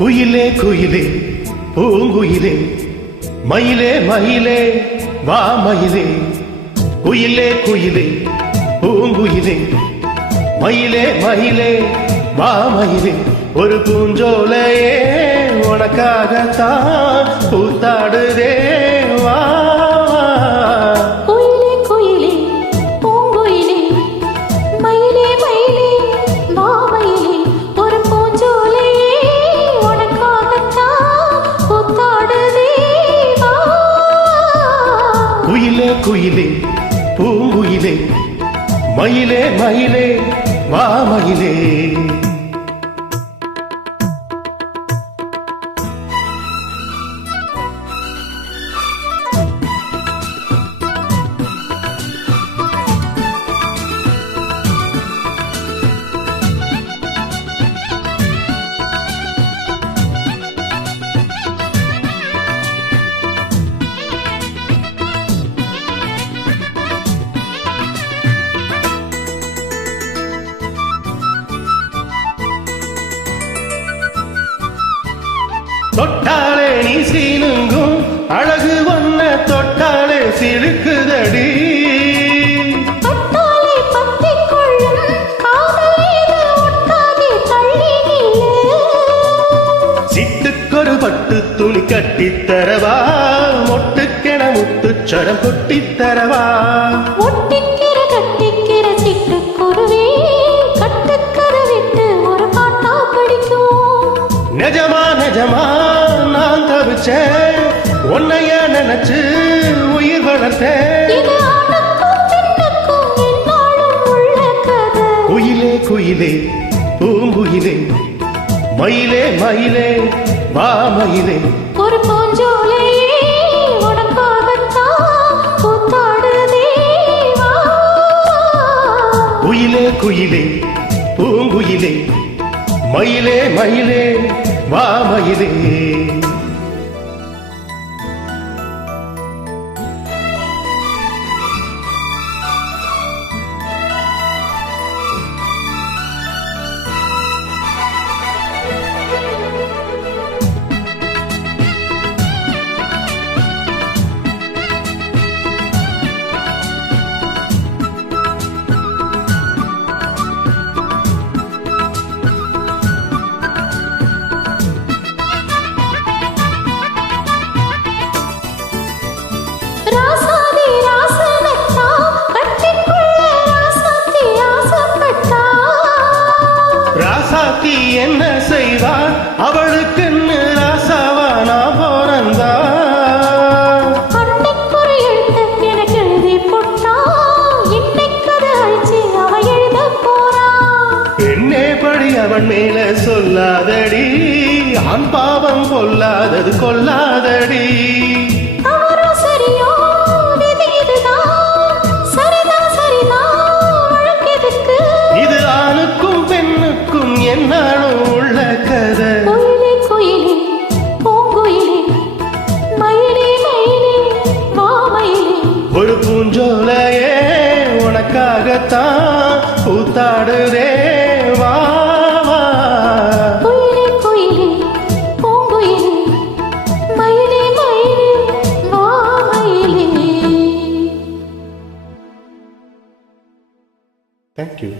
குயிலே குயிலே பூங்குயிலே மயிலே மயிலே வா மயிலே குயிலே குயிலே பூங்குயிலே மயிலே மயிலே வா மயிலே ஒரு பூஞ்சோலையே உனக்காகத்தான் பூத்தாடுதே வா குயிலே குயிலே பூங்குயிலே மயிலே மயிலே வா மயிலே தொட்டாலே நீ சீனுங்கும் அழகு ஒன்ன தொட்டாலே சிறுக்குதடி தொட்டாலே பத்திக் கொள்ளும் காதலீது ஒட்டாதே தள்ளி நில்லு சிட்டுக்கொரு பட்டு துணி கட்டித்தரவா மொட்டுக்கென முத்துச்சரம் கொட்டித்தரவா ஒட்டிக்கிற கட்டிக்கிற சிட்டுக்குருவி கட்டுக்கர விட்டு ஒரு பாட்டா படிக்கும் நிஜமா நிஜமா நான் தவிச்சேன் உன்னைய நினைச்சு உயிர் வளர்த்தேன் குயிலே குயிலே பூங்குயிலே மயிலே மயிலே வா மயிலே ஒரு பூஞ்சோலையே உனக்காகத்தான் பூத்தாடுதே வா குயிலே குயிலே பூங்குயிலே மயிலே மயிலே வா மயிலே ராசாத்தி என்ன செய்வாள் அவளுக்கு ராசாவா நான் போறந்தா அன்னைக்குறை எழுத்து எனக்கு எழுதி போட்டா இன்னைக்கதை அழிச்சு அவ எழுத போறா என்னே படி அவன் மேல சொல்லாதடி ஆண் பாவம் கொல்லாதது கொல்லாதடி என்னாலும் உள்ள கதை குயிலே குயிலே பூங்குயிலே மயிலே மயிலே வா மயிலே ஒரு பூஞ்சோலையே உனக்காகத்தான் பூத்தாடுதே வா குயிலே குயிலே பூங்குயிலே மயிலே மயிலே வா மயிலே. Thank you.